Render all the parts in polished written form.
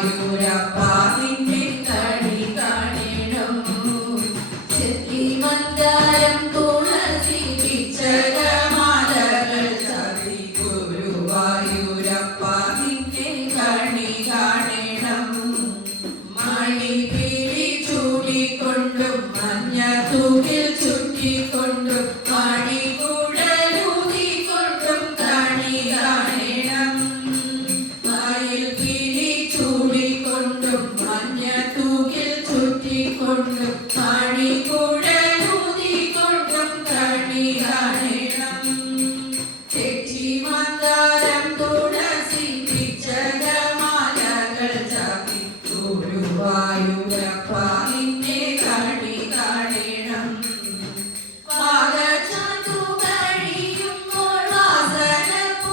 ഗുരുവായൂരപ്പ നിന്നെ കണി കാണണം. ചെത്തിമന്ദാരം തുളസി പിച്ചകമാലകൾ ചാർത്തി ഗുരുവായൂരപ്പ നിന്നെ കണി കാണണം. മണിപ്പിഴി ചൂടിക്കൊണ്ടും മഞ്ഞത്തൂകിൽ ചുറ്റിക്കൊണ്ടും മണികുഴലൂതിക്കൊണ്ടും കണി കാണണം. മയിൽപ്പിഴി ചൂടിക്കൊണ്ടും മഞ്ഞത്തൂകിൽ ചുറ്റിക്കൊണ്ടും മണികുഴലൂതിക്കൊണ്ടും കണി കാണണം. തെച്ചിമന്ദാരം തുളസി പിച്ചകമാലകൾ ചാർത്തി ഗുരുവായൂരപ്പ നിന്നെ കണി കാണണം. പാദചാന്തു കഴിയുമ്പോൾ വാസനപ്പൂവണിയുമ്പോൾ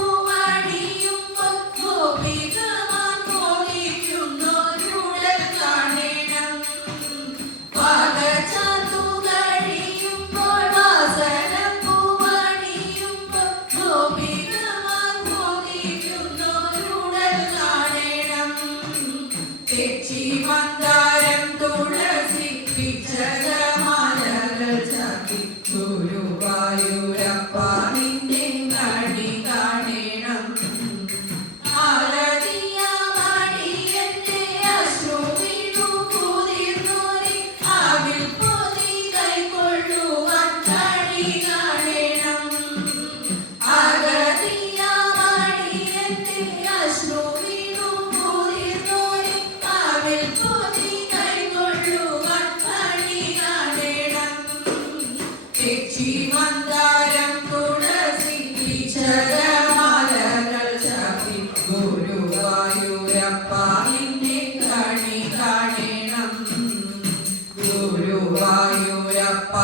ഗോപികമാർ മോദിക്കുന്നൊരുടൽ കാണണം. പാദചാന്തു കഴിയുമ്പോൾ വാസനപ്പൂവണിയുമ്പോൾ ഗോപികമാർ മോദിക്കുന്നൊരുടൽ കാണണം. തെച്ചിമന്ദാരം തുളസി പിച്ചകമാലകൾ ചാർത്തി ഗുരുവായൂരപ്പ നിന്നെ കണി കാണണം. ആലതിയാമടിയന്റെ അശ്രുവിനു കുതിർന്നോരി ആവിൽ പൊതി കൈക്കൊള്ളുവാൻ കണി കാണണം. ആലതിയാമടിയന്റെ അശ്രുവിനു കുതിർന്നോരി ആവിൽ പൊതി കൈക്കൊള്ളുവാൻ കണി കാണണം. തെച്ചിമന്ദാരം തുളസി പിച്ചകമാലകൾ ചാർത്തി ഗുരുവായൂരപ്പ നിന്നെ കണി കാണണം. ഗുരുവായൂരപ്പ